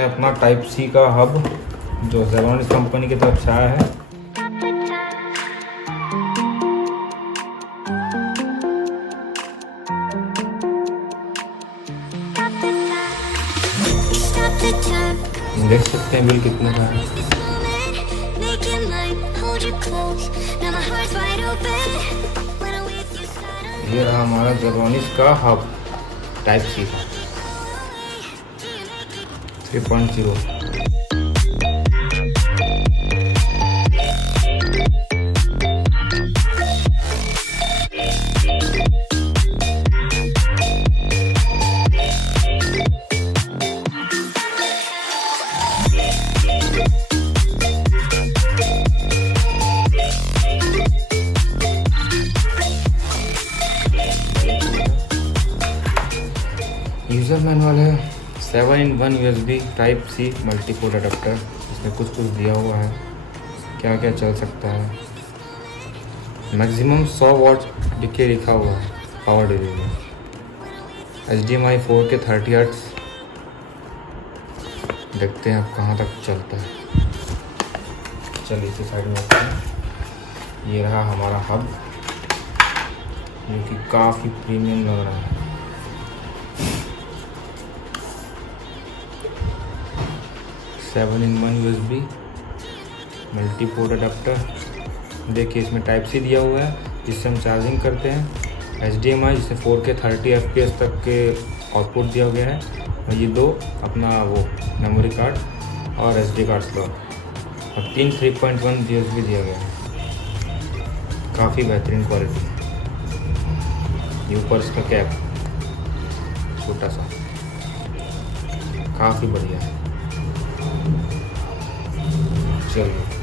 हैं अपना टाइप सी का हब जो ज़ेब्रॉनिक्स कंपनी की तरफ से आया है। देख सकते हैं बिल कितने का है। ये रहा हमारा ज़ेब्रॉनिक्स का हब टाइप सी का 3.0। यूज़र मैनुअल है। 7-in-1 USB type C multiport adapter. इसमें कुछ दिया हुआ है, क्या क्या चल सकता है। मैक्सिमम 100 वॉट डिके लिखा हुआ है power delivery. HDMI 4K 30 hertz. देखते हैं अब कहाँ तक चलता है। चलिए इसे साइड में रखते हैं। ये रहा हमारा हब जो कि काफ़ी प्रीमियम लग रहा है। Seven in one USB multiport adapter. देखिए इसमें टाइप सी दिया हुआ है जिससे हम चार्जिंग करते हैं। HDMI जिससे 4K 30 FPS तक के आउटपुट दिया गया है। और ये दो अपना वो मेमोरी कार्ड और SD कार्ड स्लॉट और 3 3.1 USB दिया गया है। काफ़ी बेहतरीन क्वालिटी है। ये ऊपर इसका कैप छोटा सा, काफ़ी बढ़िया है। चलिए